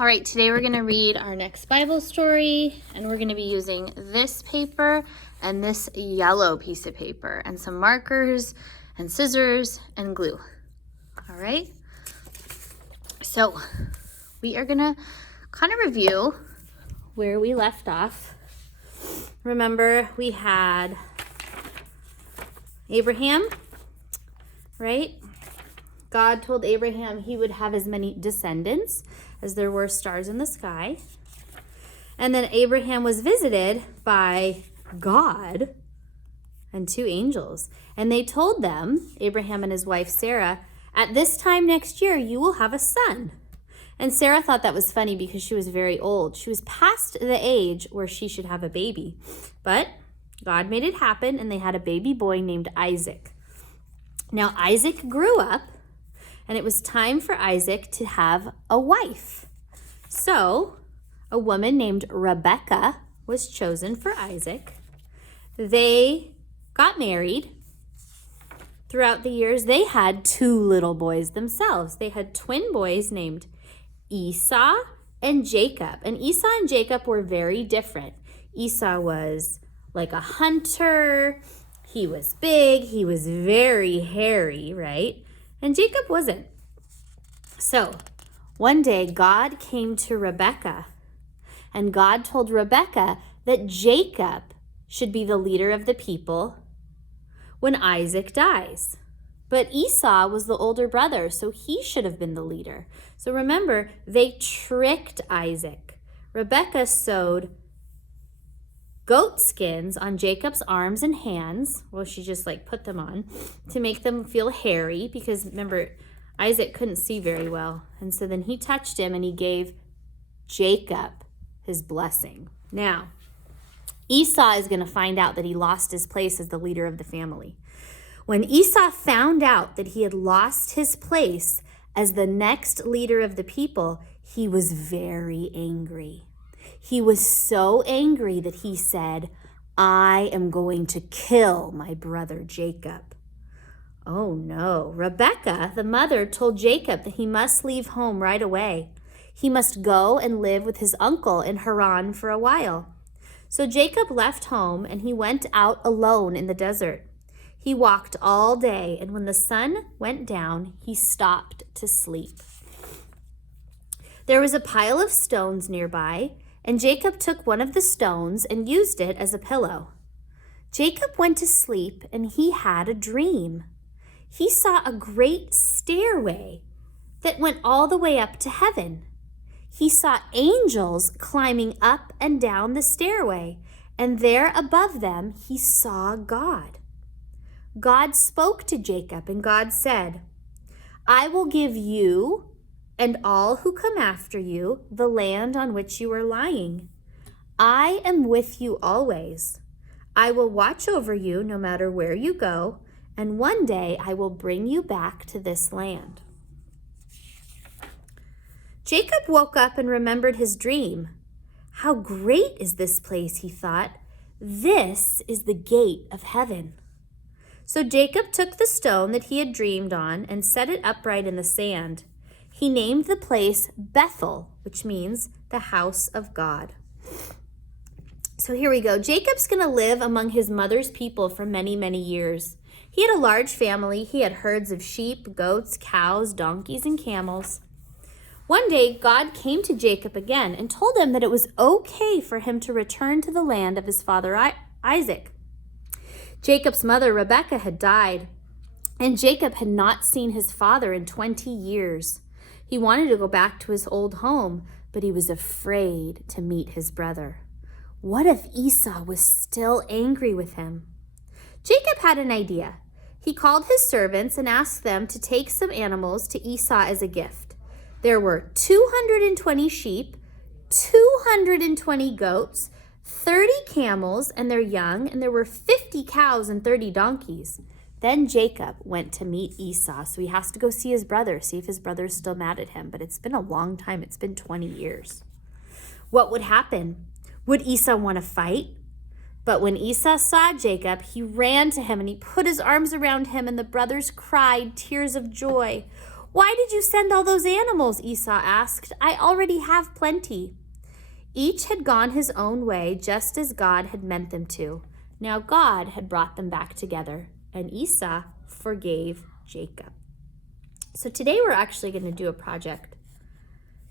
All right, today we're going to read our next Bible story, and we're going to be using this paper and this yellow piece of paper and some markers and scissors and glue. All right, so we are going to kind of review where we left off. Remember, we had Abraham, right? God told Abraham he would have as many descendants as there were stars in the sky. And then Abraham was visited by God and two angels. And they told them, Abraham and his wife Sarah, at this time next year, you will have a son. And Sarah thought that was funny because she was very old. She was past the age where she should have a baby. But God made it happen, and they had a baby boy named Isaac. Now, Isaac grew up, and it was time for Isaac to have a wife. So, a woman named Rebecca was chosen for Isaac. They got married. Throughout the years, they had two little boys themselves. They had twin boys named Esau and Jacob. And Esau and Jacob were very different. Esau was like a hunter. He was big. He was very hairy, right? And Jacob wasn't. So one day God came to Rebecca, and God told Rebecca that Jacob should be the leader of the people when Isaac dies. But Esau was the older brother, so he should have been the leader. So remember, they tricked Isaac. Rebecca sewed goat skins on Jacob's arms and hands. Well, she just put them on to make them feel hairy because remember, Isaac couldn't see very well. And so then he touched him and he gave Jacob his blessing. Now, Esau is going to find out that he lost his place as the leader of the family. When Esau found out that he had lost his place as the next leader of the people, he was very angry. He was so angry that he said, I am going to kill my brother Jacob. Oh no. Rebecca, the mother, told Jacob that he must leave home right away. He must go and live with his uncle in Haran for a while. So Jacob left home and he went out alone in the desert. He walked all day, and when the sun went down, he stopped to sleep. There was a pile of stones nearby, and Jacob took one of the stones and used it as a pillow. Jacob went to sleep, and he had a dream. He saw a great stairway that went all the way up to heaven. He saw angels climbing up and down the stairway, and there above them he saw God. God spoke to Jacob, and God said, I will give you and all who come after you the land on which you are lying. I am with you always. I will watch over you no matter where you go, and one day I will bring you back to this land. Jacob woke up and remembered his dream. How great is this place, he thought. This is the gate of heaven. So Jacob took the stone that he had dreamed on and set it upright in the sand. He named the place Bethel, which means the house of God. So here we go. Jacob's going to live among his mother's people for many, many years. He had a large family. He had herds of sheep, goats, cows, donkeys, and camels. One day, God came to Jacob again and told him that it was okay for him to return to the land of his father Isaac. Jacob's mother, Rebekah, had died, and Jacob had not seen his father in 20 years. He wanted to go back to his old home, but he was afraid to meet his brother. What if Esau was still angry with him? Jacob had an idea. He called his servants and asked them to take some animals to Esau as a gift. There were 220 sheep, 220 goats, 30 camels and their young, and there were 50 cows and 30 donkeys. Then Jacob went to meet Esau, so he has to go see his brother, see if his brother's still mad at him. But it's been a long time. It's been 20 years. What would happen? Would Esau want to fight? But when Esau saw Jacob, he ran to him and he put his arms around him, and the brothers cried tears of joy. "Why did you send all those animals?" Esau asked. "I already have plenty." Each had gone his own way, just as God had meant them to. Now God had brought them back together, and Esau forgave Jacob. So today we're actually going to do a project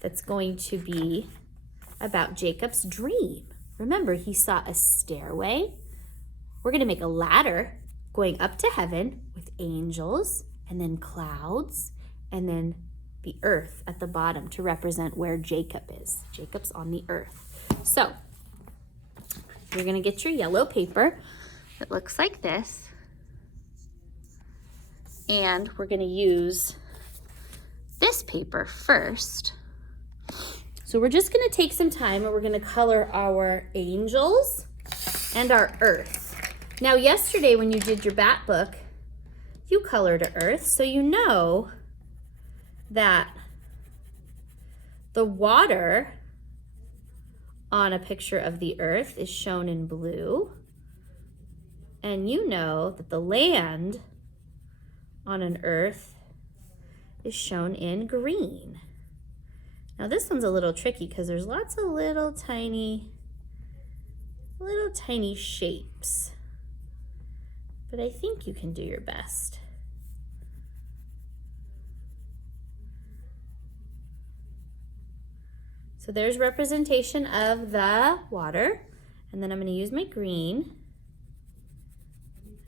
that's going to be about Jacob's dream. Remember, he saw a stairway. We're going to make a ladder going up to heaven with angels and then clouds and then the earth at the bottom to represent where Jacob is. Jacob's on the earth. So you're going to get your yellow paper. It looks like this. And we're going to use this paper first. So we're just going to take some time and we're going to color our angels and our earth. Now, yesterday when you did your bat book, you colored an earth, so you know that the water on a picture of the earth is shown in blue, and you know that the land on an earth is shown in green. Now this one's a little tricky because there's lots of little tiny shapes, but I think you can do your best. So there's representation of the water, and then I'm going to use my green,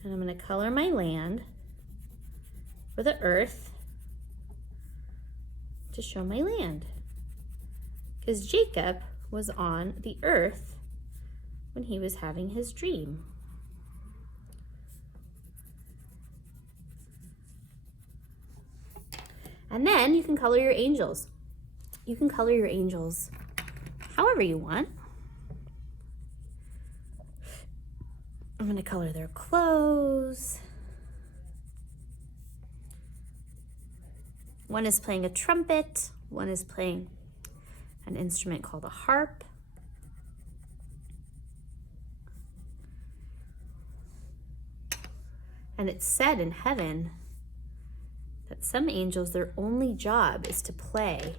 and I'm going to color my land for the earth to show my land, because Jacob was on the earth when he was having his dream. And then you can color your angels. You can color your angels however you want. I'm going to color their clothes. One is playing a trumpet. One is playing an instrument called a harp. And it's said in heaven that some angels, their only job is to play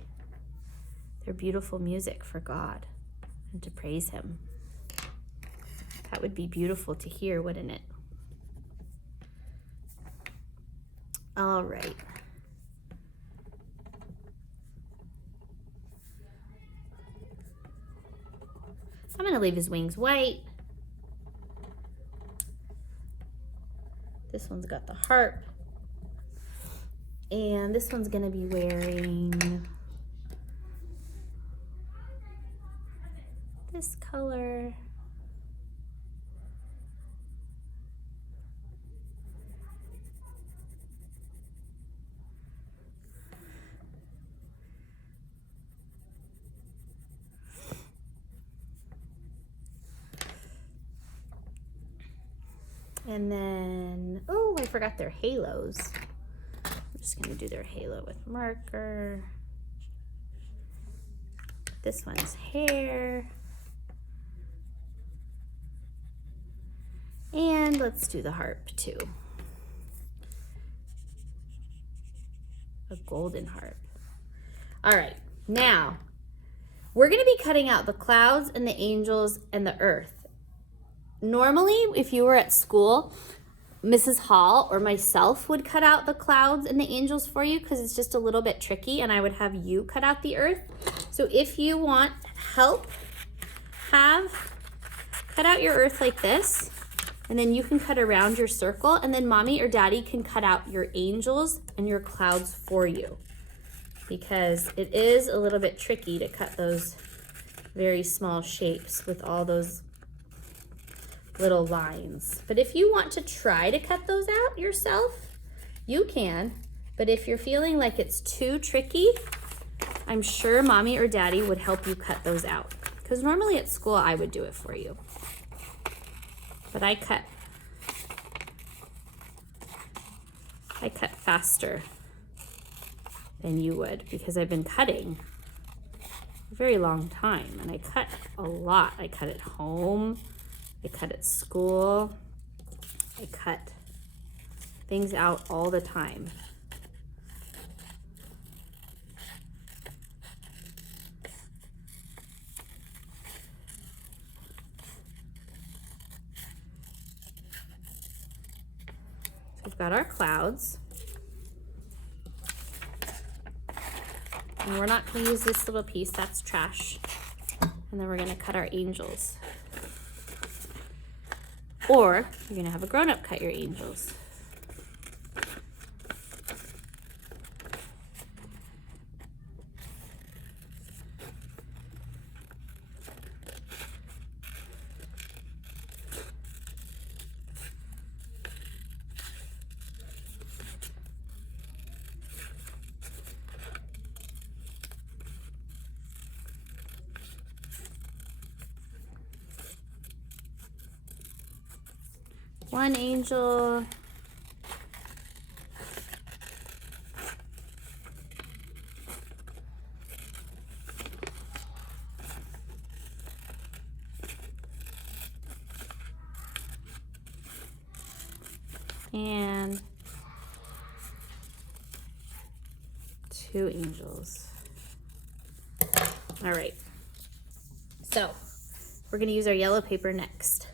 their beautiful music for God and to praise Him. That would be beautiful to hear, wouldn't it? All right. I'm going to leave his wings white. This one's got the harp. And this one's going to be wearing this color. And then, oh, I forgot their halos. I'm just going to do their halo with marker. This one's hair. And let's do the harp too. A golden harp. All right, now we're going to be cutting out the clouds and the angels and the earth. Normally, if you were at school, Mrs. Hall or myself would cut out the clouds and the angels for you because it's just a little bit tricky, and I would have you cut out the earth. So if you want help, cut out your earth like this, and then you can cut around your circle, and then mommy or daddy can cut out your angels and your clouds for you, because it is a little bit tricky to cut those very small shapes with all those little lines. But if you want to try to cut those out yourself, you can. But if you're feeling like it's too tricky, I'm sure mommy or daddy would help you cut those out, because normally at school I would do it for you. But I cut faster than you would, because I've been cutting a very long time, and I cut a lot. I cut at home, I cut at school, I cut things out all the time. we've got our clouds. And we're not going to use this little piece, that's trash. And then we're going to cut our angels. Or you're going to have a grown-up cut your angels. One angel. And 2 angels. All right. So we're going to use our yellow paper next.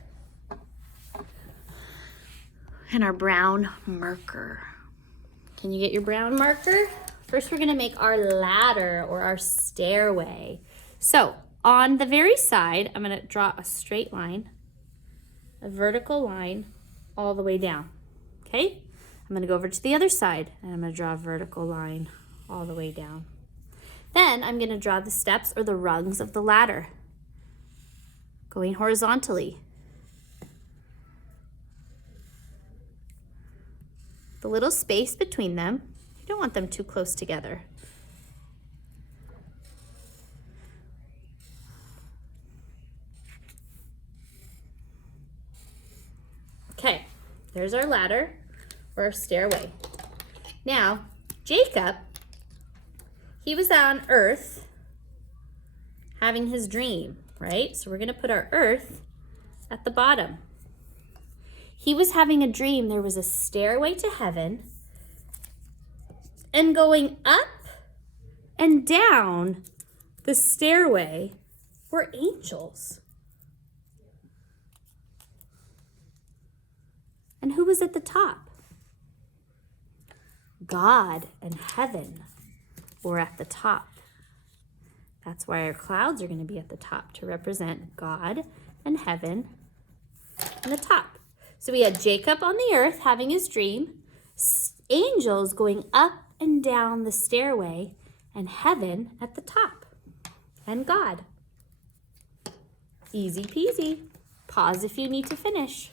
And our brown marker. Can you get your brown marker? First, we're gonna make our ladder or our stairway. So on the very side, I'm gonna draw a straight line, a vertical line all the way down, okay? I'm gonna go over to the other side and I'm gonna draw a vertical line all the way down. Then I'm gonna draw the steps or the rungs of the ladder, going horizontally. The little space between them, you don't want them too close together. Okay, there's our ladder or our stairway. Now, Jacob, he was on earth having his dream, right? So we're gonna put our earth at the bottom. He was having a dream. There was a stairway to heaven, and going up and down the stairway were angels. And who was at the top? God and heaven were at the top. That's why our clouds are going to be at the top, to represent God and heaven on the top. So we had Jacob on the earth having his dream, angels going up and down the stairway, and heaven at the top, and God. Easy peasy. Pause if you need to finish.